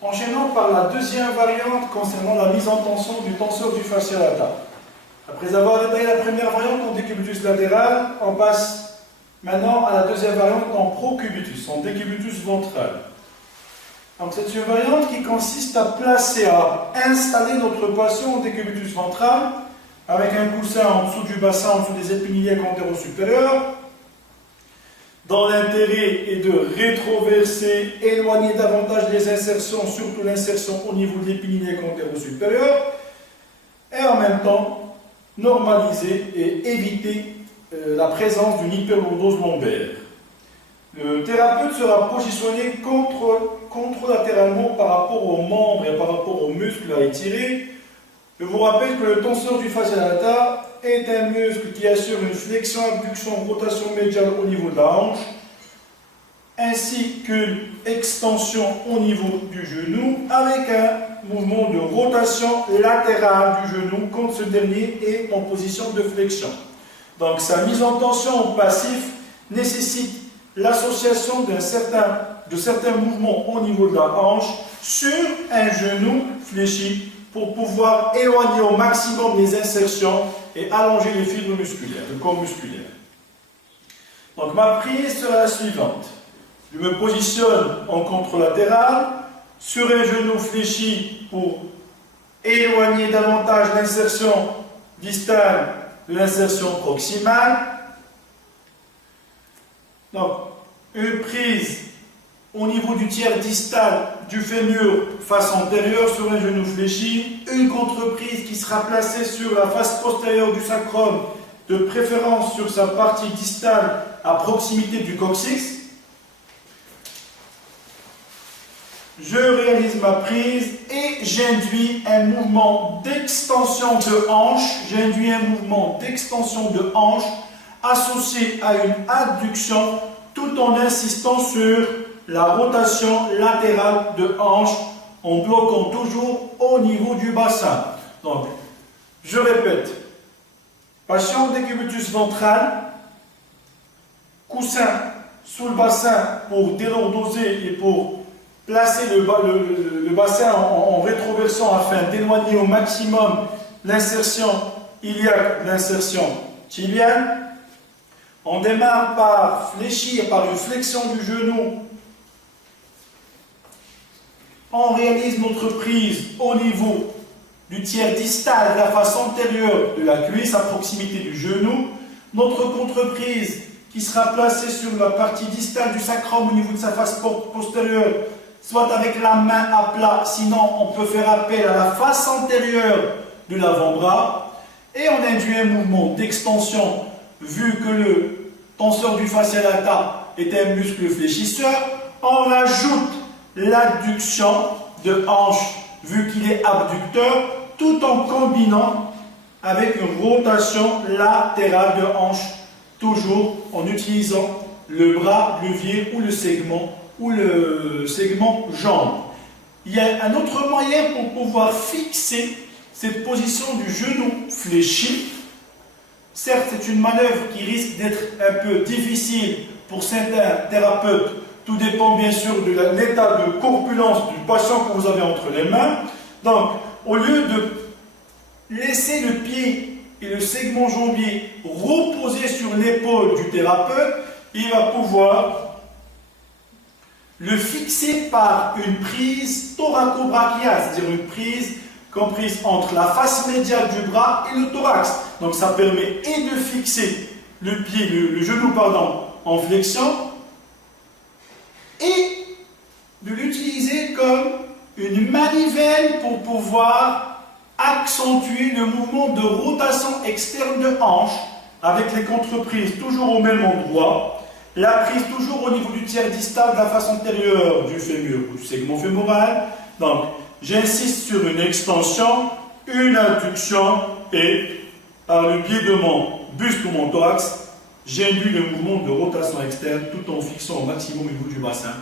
Enchaînons par la deuxième variante concernant la mise en tension du tenseur du fascia lata. Après avoir détaillé la première variante en décubitus latéral, on passe maintenant à la deuxième variante en procubitus, en décubitus ventral. Donc c'est une variante qui consiste à placer, à installer notre patient en décubitus ventral avec un coussin en dessous du bassin, en dessous des épiniliaques antéro-supérieurs, dans l'intérêt est de rétroverser, éloigner davantage les insertions, surtout l'insertion au niveau de l'épiniliaque antéro-supérieur, et en même temps normaliser et éviter la présence d'une hyperlordose lombaire. Le thérapeute sera positionné contralatéralement par rapport aux membres et par rapport aux muscles à étirer. Je vous rappelle que le tenseur du fascia lata est un muscle qui assure une flexion, abduction, rotation médiale au niveau de la hanche, ainsi qu'une extension au niveau du genou, avec un mouvement de rotation latérale du genou quand ce dernier est en position de flexion. Donc sa mise en tension au passif nécessite l'association de certains mouvements au niveau de la hanche sur un genou fléchi pour pouvoir éloigner au maximum les insertions et allonger les fibres musculaires, le corps musculaire. Donc ma prise sera la suivante. Je me positionne en contralatéral sur un genou fléchi pour éloigner davantage l'insertion distale de l'insertion proximale. Donc, une prise au niveau du tiers distal du fémur face antérieure sur un genou fléchi, une contreprise qui sera placée sur la face postérieure du sacrum, de préférence sur sa partie distale à proximité du coccyx. Je réalise ma prise et j'induis un mouvement d'extension de hanche, associé à une adduction tout en insistant sur la rotation latérale de hanche en bloquant toujours au niveau du bassin. Donc, je répète, patient décubitus ventral, coussin sous le bassin pour délordoser et pour placer le bassin en rétroversion afin d'éloigner au maximum l'insertion iliaque, l'insertion tibiale. On démarre par fléchir, par une flexion du genou. On réalise notre prise au niveau du tiers distal de la face antérieure de la cuisse à proximité du genou. Notre contreprise qui sera placée sur la partie distale du sacrum au niveau de sa face postérieure, soit avec la main à plat, sinon on peut faire appel à la face antérieure de l'avant-bras. Et on induit un mouvement d'extension vu que le tenseur du fascia lata est un muscle fléchisseur. On rajoute l'adduction de hanche vu qu'il est abducteur, tout en combinant avec une rotation latérale de hanche, toujours en utilisant le bras levier ou le segment jambe. Il y a un autre moyen pour pouvoir fixer cette position du genou fléchi. Certes, c'est une manœuvre qui risque d'être un peu difficile pour certains thérapeutes. Tout dépend bien sûr de l'état de corpulence du patient que vous avez entre les mains. Donc, au lieu de laisser le pied et le segment jambier reposer sur l'épaule du thérapeute, il va pouvoir le fixer par une prise thoraco-brachiale, c'est-à-dire une prise comprise entre la face médiale du bras et le thorax. Donc ça permet et de fixer le pied, le genou en flexion, et de l'utiliser comme une manivelle pour pouvoir accentuer le mouvement de rotation externe de hanche avec les contreprises toujours au même endroit, la prise toujours au niveau du tiers distal de la face antérieure du fémur ou du segment fémoral. Donc j'insiste sur une extension, une adduction et par le biais de mon buste ou mon thorax, j'induis le mouvement de rotation externe tout en fixant au maximum au niveau du bassin.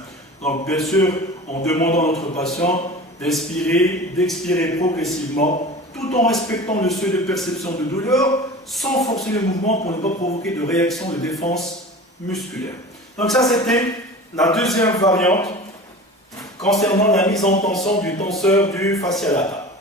Donc bien sûr, en demandant à notre patient d'inspirer, d'expirer progressivement, tout en respectant le seuil de perception de douleur, sans forcer le mouvement pour ne pas provoquer de réaction de défense musculaire. Donc ça, c'était la deuxième variante concernant la mise en tension du tenseur du fascia lata.